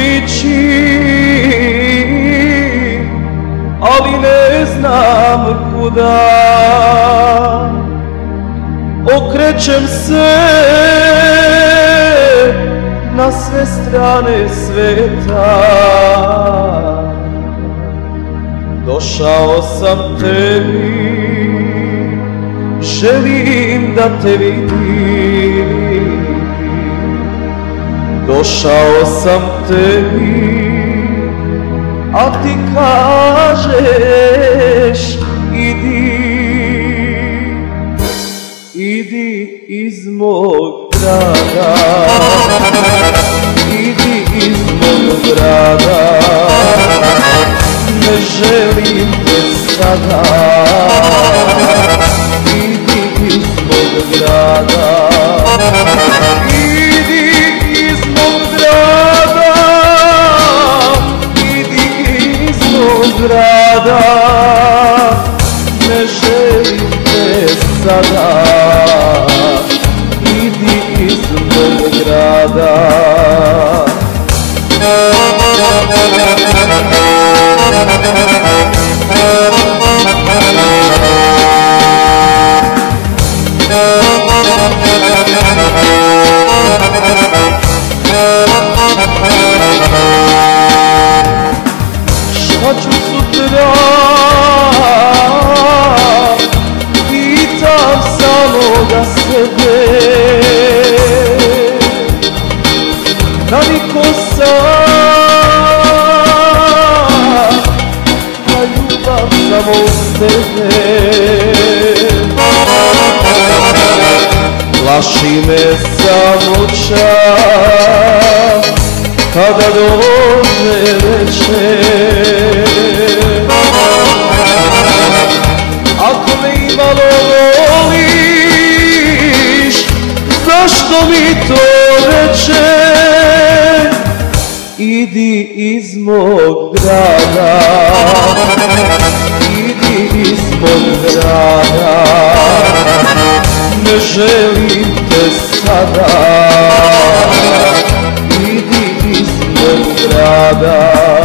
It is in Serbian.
liči, ali ne znam kuda. Okrećem se na sve strane sveta, došao sam tebi, želim da te vidim. Došao sam tebi, a ti kažeš idi, idi iz mog grada, idi iz mog grada, ne želim te sada. Idi iz mog grada, idi iz mog grada, idi iz mog grada, ne želim te sada. Idi iz mog grada. Šta ću sutra, pitam samoga sebe, naviko sam na ljubav samo uz tebe. Plaši me samo čas kada dođe večer. Ako me imalo voliš, zašto mi to reče? Idi iz mog grada, idi iz mog grada, ne želim te sada. Idi iz mog grada.